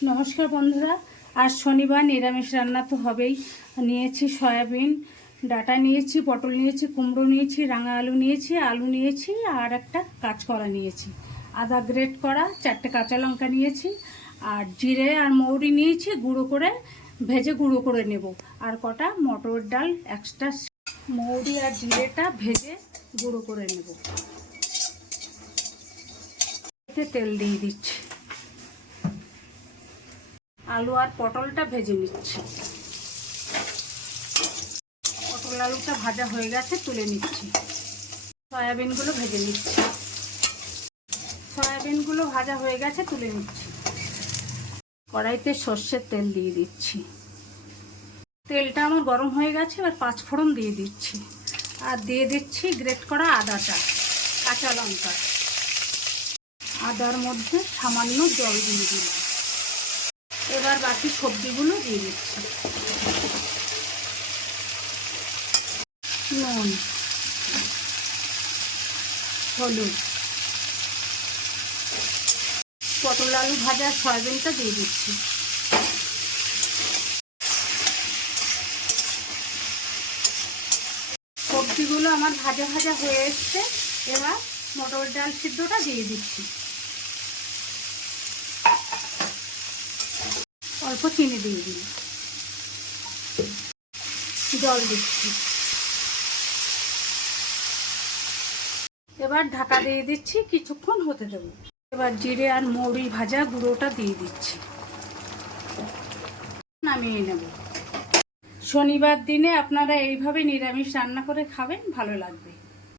নমস্কার বন্ধুরা, আজ শনিবার নিরামিষ রান্না তো হবেই। নিয়েছি সয়াবিন, ডাঁটা নিয়েছি, পটল নিয়েছি, কুমড়ো নিয়েছি, রাঙা আলু নিয়েছি, আলু নিয়েছি আর একটা কাঁচকলা নিয়েছি, আদা গ্রেট করা, 4টে কাঁচা লঙ্কা নিয়েছি আর জিরে আর মৌরি নিয়েছি, গুঁড়ো করে ভেজে গুঁড়ো করে নেব। আর কটা মটর ডাল এক্সট্রা, মৌরি আর জিরেটা ভেজে গুঁড়ো করে নেব। এতে তেল দিয়ে দিচ্ছি, আলু আর পটলটা ভেজে নিচ্ছি। পটল আলুটা ভাজা হয়ে গেছে, তুলে নিচ্ছি। সয়াবিনগুলো ভেজে নিচ্ছি। সয়াবিনগুলো ভাজা হয়ে গেছে, তুলে নিচ্ছি। কড়াইতে সর্ষের তেল দিয়ে দিচ্ছি। তেলটা আমার গরম হয়ে গেছে, এবার 5 ফোড়ন দিয়ে দিচ্ছি আর দিয়ে দিচ্ছি গ্রেট করা আদাটা, কাঁচা লঙ্কা। আদার মধ্যে সামান্য জল দিয়ে দিলাম। এবার বাকি সবজিগুলো দিয়ে দিচ্ছি। নুন, হলুদ, পটল আলু ভাজা সয়াবিনটা দিয়ে দিচ্ছি। সবজিগুলো আমার ভাজা ভাজা হয়ে এসছে, এবার মটর ডাল সিদ্ধটা দিয়ে দিচ্ছি। অল্প চিনি দিয়ে দিই, জল দিচ্ছি। এবার ঢাকা দিয়ে দিচ্ছি, কিছুক্ষণ হতে দেবো। এবার জিরে আর মৌরি ভাজা গুঁড়োটা দিয়ে দিচ্ছি, নামিয়ে নেব। শনিবার দিনে আপনারা এইভাবে নিরামিষ রান্না করে খাবেন, ভালো লাগবে।